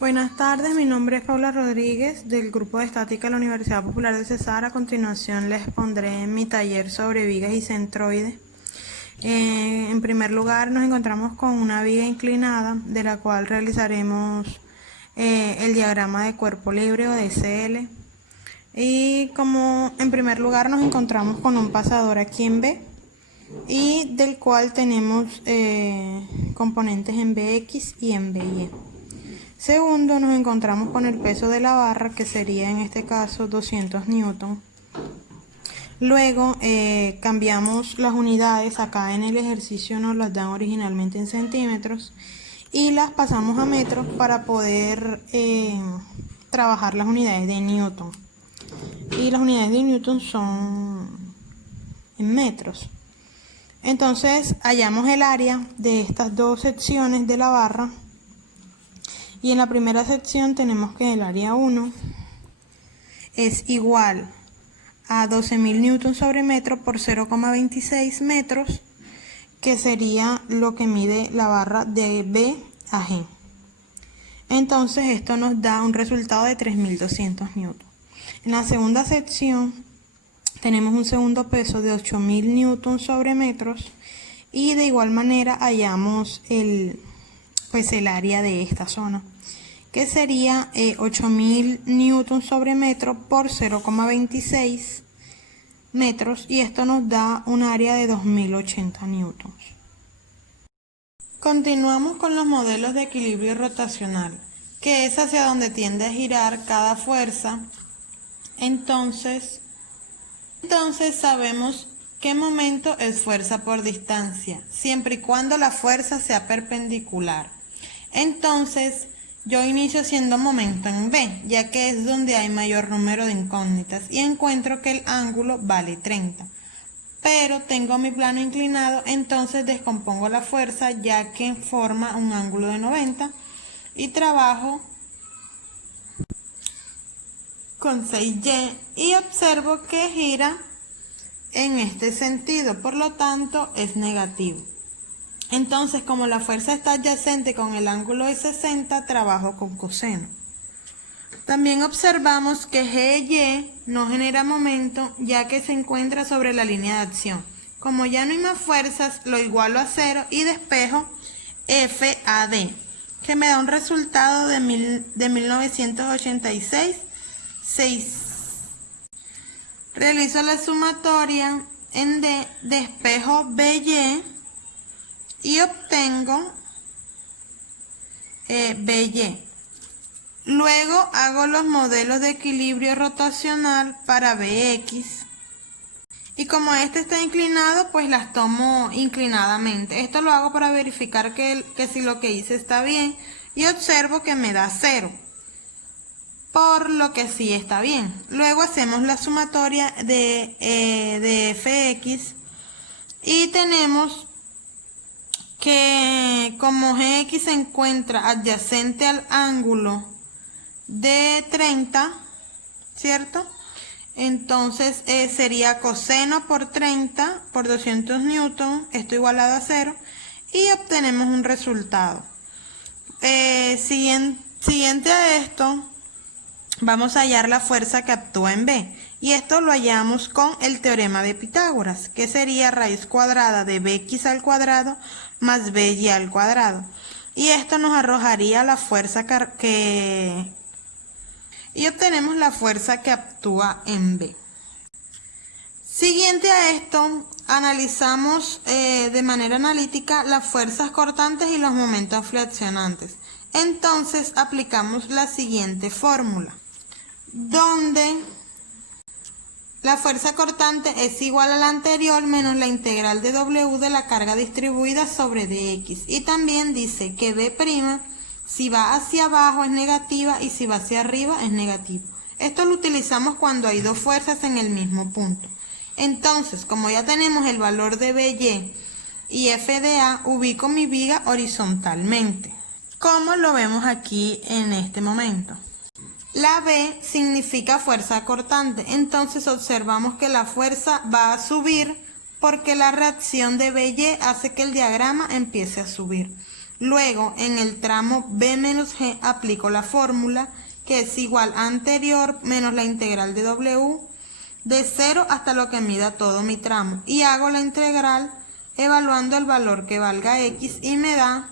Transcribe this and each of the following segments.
Buenas tardes, mi nombre es Paula Rodríguez del Grupo de Estática de la Universidad Popular de Cesar. A continuación les pondré mi taller sobre vigas y centroides. En primer lugar nos encontramos con una viga inclinada de la cual realizaremos el diagrama de cuerpo libre o de SL. Y como en primer lugar nos encontramos con un pasador aquí en B y del cual tenemos componentes en BX y en BY. Segundo, nos encontramos con el peso de la barra, que sería en este caso 200 newton. Luego cambiamos las unidades, acá en el ejercicio nos las dan originalmente en centímetros y las pasamos a metros para poder trabajar las unidades de newton. Y las unidades de newton son en metros. Entonces hallamos el área de estas dos secciones de la barra. Y en la primera sección tenemos que el área 1 es igual a 12.000 newton sobre metro por 0,26 metros, que sería lo que mide la barra de B a G. Entonces esto nos da un resultado de 3.200 newton. En la segunda sección tenemos un segundo peso de 8.000 newton sobre metros y de igual manera hallamos el área de esta zona, que sería 8.000 newton sobre metro por 0,26 metros, y esto nos da un área de 2.080 newtons. Continuamos con los modelos de equilibrio rotacional, que es hacia donde tiende a girar cada fuerza. Entonces sabemos qué momento es fuerza por distancia, siempre y cuando la fuerza sea perpendicular. Entonces, yo inicio haciendo momento en B, ya que es donde hay mayor número de incógnitas, y encuentro que el ángulo vale 30. Pero tengo mi plano inclinado, entonces descompongo la fuerza, ya que forma un ángulo de 90, y trabajo con 6Y y observo que gira en este sentido, por lo tanto es negativo. Entonces, como la fuerza está adyacente con el ángulo de 60, trabajo con coseno. También observamos que GY no genera momento, ya que se encuentra sobre la línea de acción. Como ya no hay más fuerzas, lo igualo a 0 y despejo FAD, que me da un resultado de 1986. Realizo la sumatoria en D, despejo BY y obtengo BY. Luego hago los modelos de equilibrio rotacional para BX. Y como este está inclinado, pues las tomo inclinadamente. Esto lo hago para verificar que si lo que hice está bien. Y observo que me da 0. Por lo que sí está bien. Luego hacemos la sumatoria de FX. Y tenemos que como GX se encuentra adyacente al ángulo de 30, ¿cierto? Entonces sería coseno por 30 por 200 newton, esto igualado a 0, y obtenemos un resultado. Siguiente a esto, vamos a hallar la fuerza que actúa en B. Y esto lo hallamos con el teorema de Pitágoras, que sería raíz cuadrada de bx al cuadrado más by al cuadrado. Y esto nos arrojaría la fuerza y obtenemos la fuerza que actúa en B. Siguiente a esto, analizamos de manera analítica las fuerzas cortantes y los momentos flexionantes. Entonces aplicamos la siguiente fórmula, donde la fuerza cortante es igual a la anterior menos la integral de W de la carga distribuida sobre dx. Y también dice que B', si va hacia abajo es negativa y si va hacia arriba es negativo. Esto lo utilizamos cuando hay dos fuerzas en el mismo punto. Entonces, como ya tenemos el valor de BY y FDA, ubico mi viga horizontalmente, como lo vemos aquí en este momento. La B significa fuerza cortante, entonces observamos que la fuerza va a subir porque la reacción de BY hace que el diagrama empiece a subir. Luego, en el tramo B menos G aplico la fórmula que es igual a anterior menos la integral de W de 0 hasta lo que mida todo mi tramo. Y hago la integral evaluando el valor que valga X y me da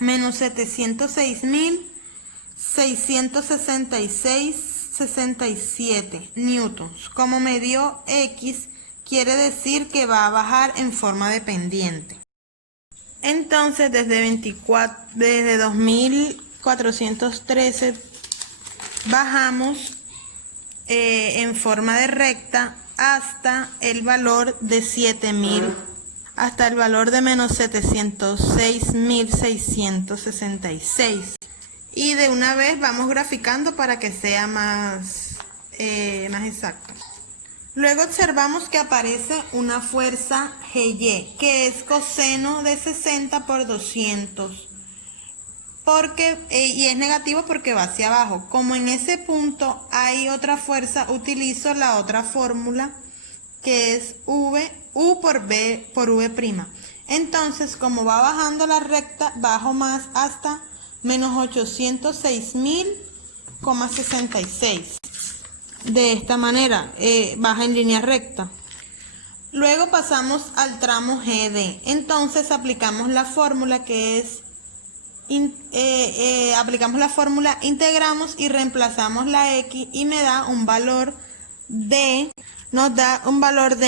menos 706.666,67 newtons. Como me dio X, quiere decir que va a bajar en forma de pendiente. Entonces, desde 2413 bajamos en forma de recta hasta el valor de 7000, hasta el valor de menos 706.666. Y de una vez vamos graficando para que sea más exacto. Luego observamos que aparece una fuerza GY, que es coseno de 60 por 200. Y es negativo porque va hacia abajo. Como en ese punto hay otra fuerza, utilizo la otra fórmula que es U por V por V'. Entonces, como va bajando la recta, bajo más hasta menos 806.000,66. De esta manera, baja en línea recta. Luego pasamos al tramo GD. Entonces aplicamos la fórmula que es integramos y reemplazamos la X y me da un valor de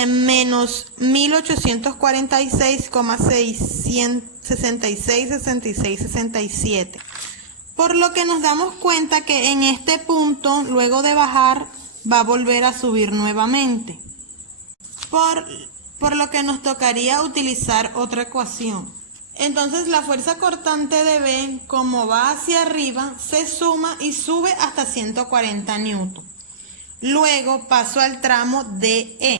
menos 1846,666,6667. Por lo que nos damos cuenta que en este punto, luego de bajar, va a volver a subir nuevamente. Por lo que nos tocaría utilizar otra ecuación. Entonces la fuerza cortante de B, como va hacia arriba, se suma y sube hasta 140 newton. Luego paso al tramo DE.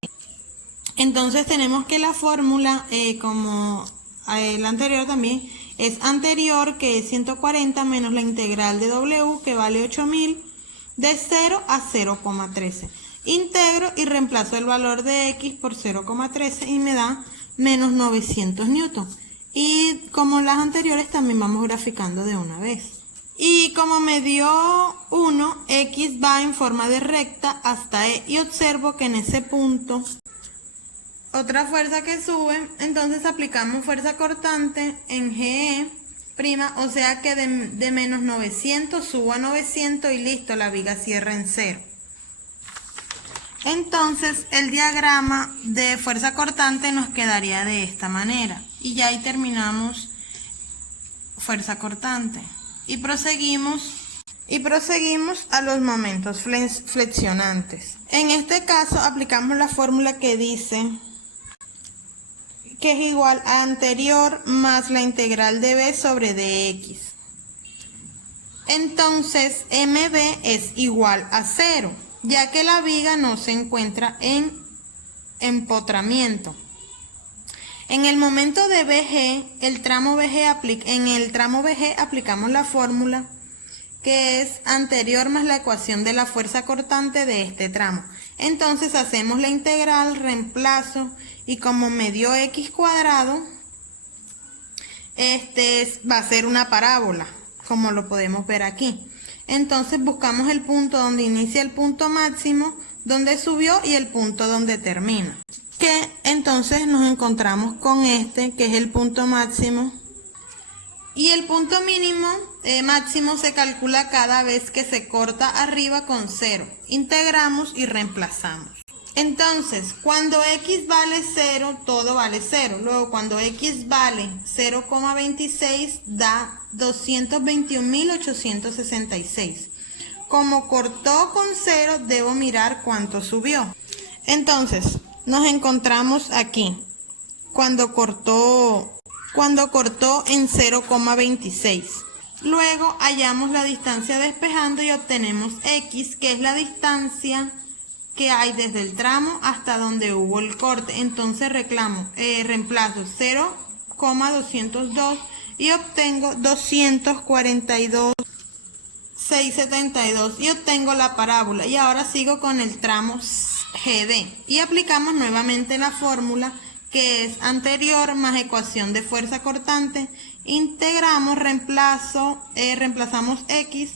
Entonces tenemos que la fórmula, como la anterior también, es anterior, que es 140 menos la integral de W, que vale 8000, de 0 a 0,13. Integro y reemplazo el valor de X por 0,13 y me da menos 900 newton. Y como las anteriores también vamos graficando de una vez. Y como me dio 1, X va en forma de recta hasta E. Y observo que en ese punto, otra fuerza que sube, entonces aplicamos fuerza cortante en GE', o sea que de menos 900 subo a 900 y listo, la viga cierra en 0. Entonces el diagrama de fuerza cortante nos quedaría de esta manera. Y ya ahí terminamos fuerza cortante. Y proseguimos a los momentos flexionantes. En este caso aplicamos la fórmula que dice que es igual a anterior más la integral de B sobre dx. Entonces MB es igual a 0, ya que la viga no se encuentra en empotramiento. En el momento de BG, en el tramo BG aplicamos la fórmula que es anterior más la ecuación de la fuerza cortante de este tramo. Entonces hacemos la integral, reemplazo, y como me dio x cuadrado, va a ser una parábola, como lo podemos ver aquí. Entonces buscamos el punto donde inicia el punto máximo, donde subió, y el punto donde termina. Que entonces nos encontramos con que es el punto máximo. Y el punto mínimo máximo se calcula cada vez que se corta arriba con 0. Integramos y reemplazamos. Entonces, cuando x vale 0, todo vale 0. Luego, cuando x vale 0,26, da 221.866. Como cortó con 0, debo mirar cuánto subió. Entonces, nos encontramos aquí, cuando cortó en 0,26. Luego hallamos la distancia despejando y obtenemos x, que es la distancia que hay desde el tramo hasta donde hubo el corte. Entonces reemplazo 0,202 y obtengo 242,672 y obtengo la parábola. Y ahora sigo con el tramo GD y aplicamos nuevamente la fórmula que es anterior más ecuación de fuerza cortante, Integramos, reemplazamos x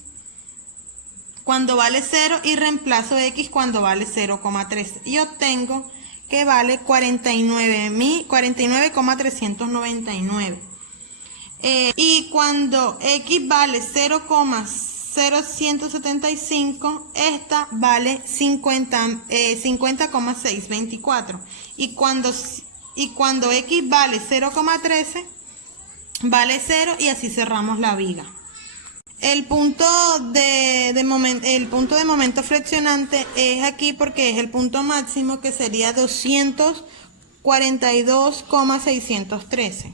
cuando vale 0 y reemplazo x cuando vale 0,3 y obtengo que vale 49,399. Y cuando x vale 0,0175, esta vale 50,624. Y cuando x vale 0,13, vale 0 y así cerramos la viga. El punto de momento flexionante es aquí porque es el punto máximo, que sería 242,613.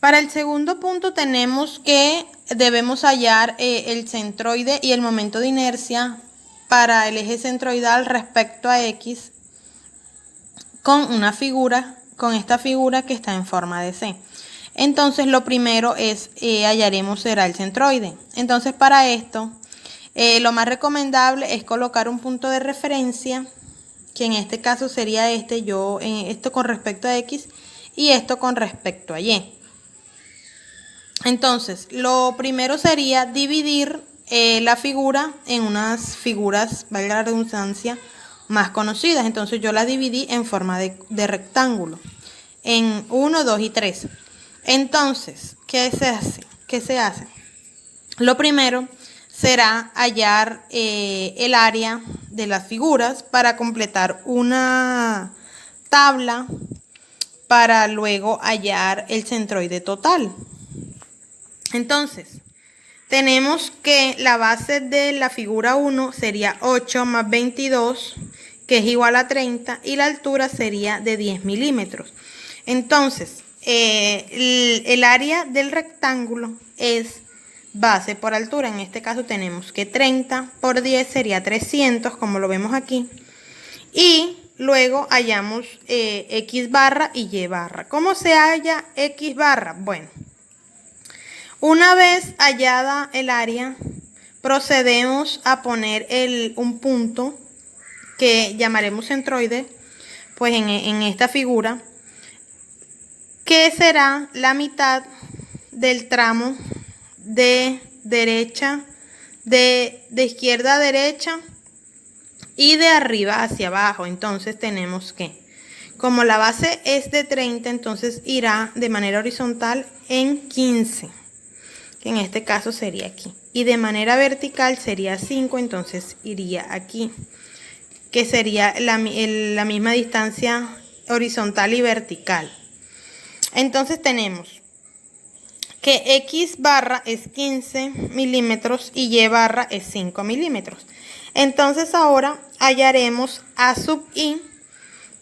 Para el segundo punto tenemos que debemos hallar el centroide y el momento de inercia para el eje centroidal respecto a x con esta figura que está en forma de C. Entonces lo primero es hallaremos será el centroide. Entonces para esto lo más recomendable es colocar un punto de referencia, que en este caso sería esto con respecto a x y esto con respecto a y. Entonces lo primero sería dividir la figura en unas figuras, valga la redundancia, más conocidas. Entonces yo la dividí en forma de rectángulo en 1, 2 y 3. Entonces, ¿qué se hace? Lo primero será hallar el área de las figuras para completar una tabla para luego hallar el centroide total. Entonces, tenemos que la base de la figura 1 sería 8 más 22, que es igual a 30, y la altura sería de 10 milímetros. Entonces, el área del rectángulo es base por altura. En este caso tenemos que 30 por 10 sería 300, como lo vemos aquí. Y luego hallamos x barra y y barra. ¿Cómo se halla x barra? Bueno, una vez hallada el área, procedemos a poner un punto que llamaremos centroide, pues en esta figura, que será la mitad del tramo de izquierda a derecha y de arriba hacia abajo. Entonces tenemos que, como la base es de 30, entonces irá de manera horizontal en 15, que en este caso sería aquí, y de manera vertical sería 5, entonces iría aquí, que sería la misma distancia horizontal y vertical. Entonces tenemos que x barra es 15 milímetros y y barra es 5 milímetros. Entonces ahora hallaremos a sub i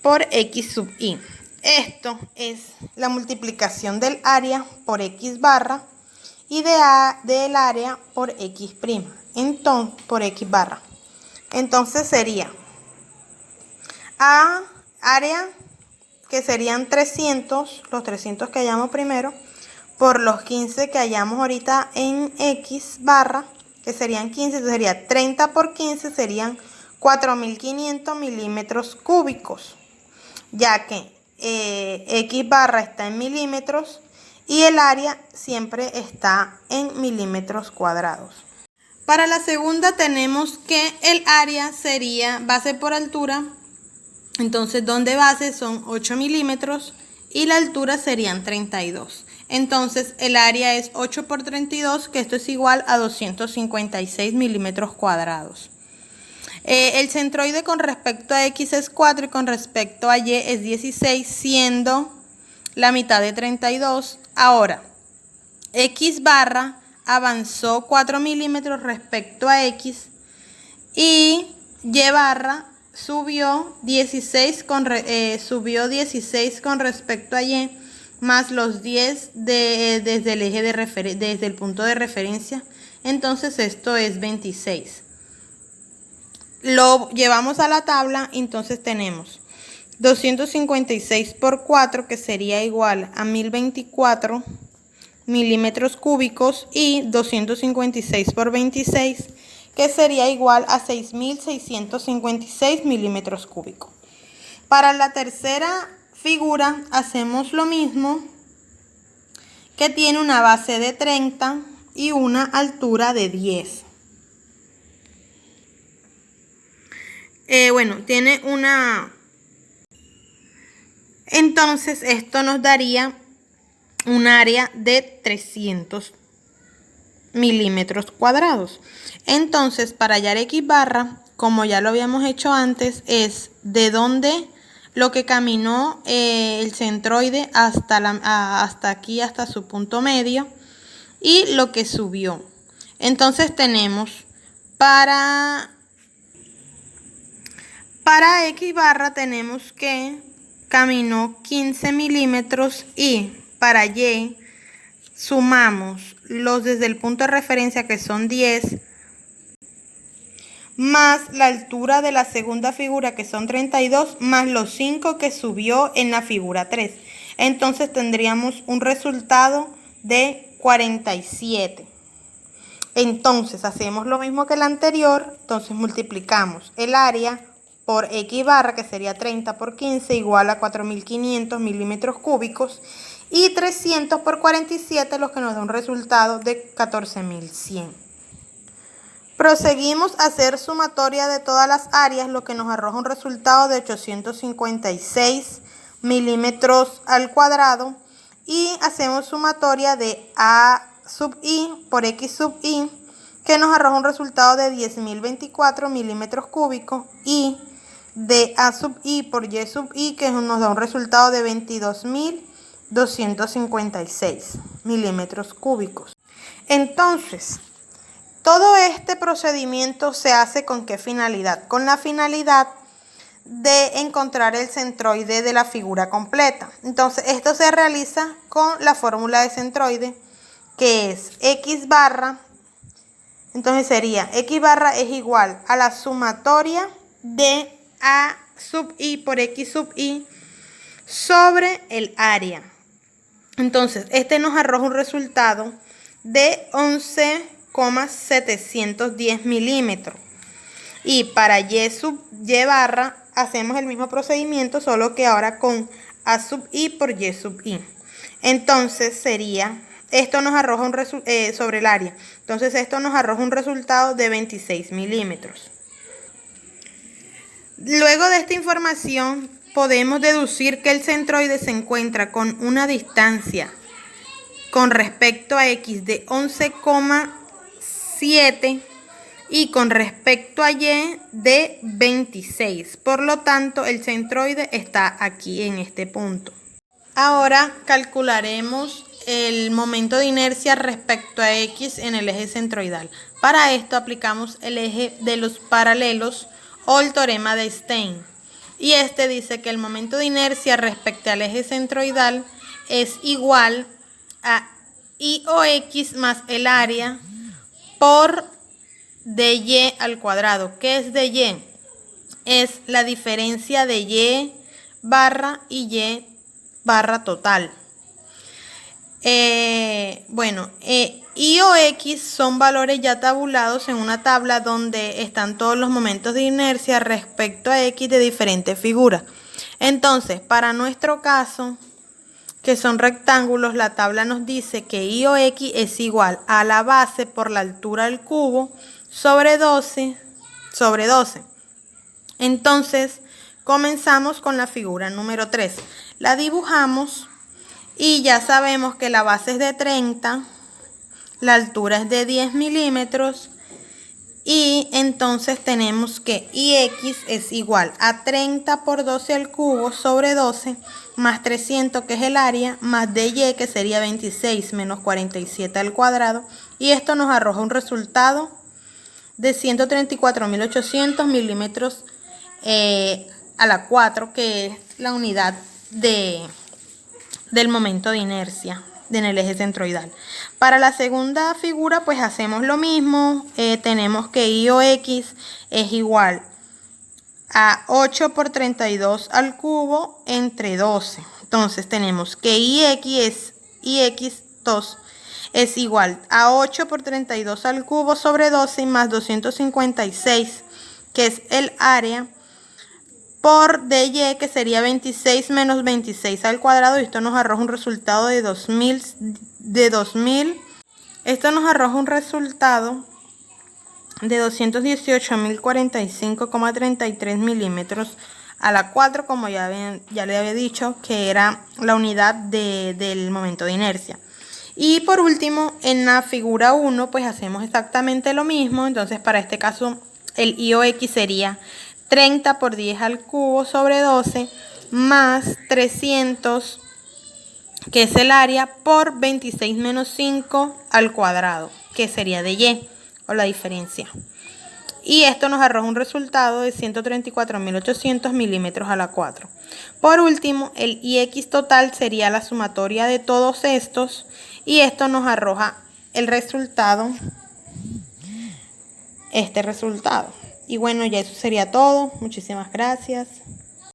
por x sub i. Esto es la multiplicación del área por x barra y del área por x prima, entonces por x barra. Entonces sería a área, que serían 300, los 300 que hallamos primero, por los 15 que hallamos ahorita en x barra, que serían 15, entonces sería 30 por 15, serían 4.500 milímetros cúbicos, ya que x barra está en milímetros y el área siempre está en milímetros cuadrados. Para la segunda tenemos que el área sería base por altura. Entonces, donde base son 8 milímetros y la altura serían 32. Entonces, el área es 8 por 32, que esto es igual a 256 milímetros cuadrados. El centroide con respecto a x es 4 y con respecto a y es 16, siendo la mitad de 32. Ahora, x barra avanzó 4 milímetros respecto a x y y barra subió 16 con respecto a y, más los 10 desde el eje desde el punto de referencia. Entonces esto es 26. Lo llevamos a la tabla, entonces tenemos 256 por 4, que sería igual a 1024 milímetros cúbicos, y 256 por 26, que sería igual a 6.656 milímetros cúbicos. Para la tercera figura hacemos lo mismo, que tiene una base de 30 y una altura de 10. Bueno, tiene una... Entonces esto nos daría un área de 300 milímetros cuadrados. Entonces, para hallar X barra, como ya lo habíamos hecho antes, es de donde lo que caminó el centroide hasta aquí, hasta su punto medio, y lo que subió. Entonces tenemos para X barra tenemos que caminó 15 milímetros y para Y sumamos los desde el punto de referencia, que son 10, más la altura de la segunda figura, que son 32, más los 5 que subió en la figura 3. Entonces tendríamos un resultado de 47. Entonces hacemos lo mismo que el anterior. Entonces multiplicamos el área por X barra, que sería 30 por 15, igual a 4.500 milímetros cúbicos. Y 300 por 47, lo que nos da un resultado de 14.100. Proseguimos a hacer sumatoria de todas las áreas, lo que nos arroja un resultado de 856 milímetros al cuadrado. Y hacemos sumatoria de A sub i por X sub i, que nos arroja un resultado de 10.024 milímetros cúbicos. Y de A sub i por Y sub i, que nos da un resultado de 22.256 milímetros cúbicos. Entonces, todo este procedimiento se hace ¿con qué finalidad? Con la finalidad de encontrar el centroide de la figura completa. Entonces, esto se realiza con la fórmula de centroide, que es X barra. Entonces sería X barra es igual a la sumatoria de A sub i por X sub i sobre el área. Entonces, este nos arroja un resultado de 11,710 milímetros. Y para Y sub Y barra hacemos el mismo procedimiento, solo que ahora con A sub i por Y sub i. Entonces sería, esto nos arroja un sobre el área. Entonces esto nos arroja un resultado de 26 milímetros. Luego de esta información podemos deducir que el centroide se encuentra con una distancia con respecto a X de 11,7 y con respecto a Y de 26. Por lo tanto, el centroide está aquí en este punto. Ahora calcularemos el momento de inercia respecto a X en el eje centroidal. Para esto aplicamos el eje de los paralelos o el teorema de Stein. Y este dice que el momento de inercia respecto al eje centroidal es igual a I o X más el área por dy al cuadrado. ¿Qué es dy? Es la diferencia de y barra y y barra total. I o X son valores ya tabulados en una tabla donde están todos los momentos de inercia respecto a X de diferentes figuras. Entonces, para nuestro caso, que son rectángulos, la tabla nos dice que I o X es igual a la base por la altura del cubo sobre 12. Entonces, comenzamos con la figura número 3. La dibujamos y ya sabemos que la base es de 30, la altura es de 10 milímetros y entonces tenemos que IX es igual a 30 por 12 al cubo sobre 12 más 300, que es el área, más dy, que sería 26 menos 47 al cuadrado, y esto nos arroja un resultado de 134.800 milímetros a la 4, que es la unidad del momento de inercia en el eje centroidal. Para la segunda figura pues hacemos lo mismo. Tenemos que I o X es igual a 8 por 32 al cubo entre 12. Entonces tenemos que IX2 es igual a 8 por 32 al cubo sobre 12 más 256, que es el área, por dy, que sería 26 menos 26 al cuadrado, y esto nos arroja un resultado de 2000. Esto nos arroja un resultado de 218.045,33 milímetros a la 4, como ya le había dicho, que era la unidad del momento de inercia. Y por último, en la figura 1, pues hacemos exactamente lo mismo. Entonces, para este caso, el IOX sería 30 por 10 al cubo sobre 12 más 300, que es el área, por 26 menos 5 al cuadrado, que sería de Y, o la diferencia. Y esto nos arroja un resultado de 134.800 milímetros a la 4. Por último, el IX total sería la sumatoria de todos estos, y esto nos arroja el resultado, este resultado. Y bueno, ya eso sería todo. Muchísimas gracias.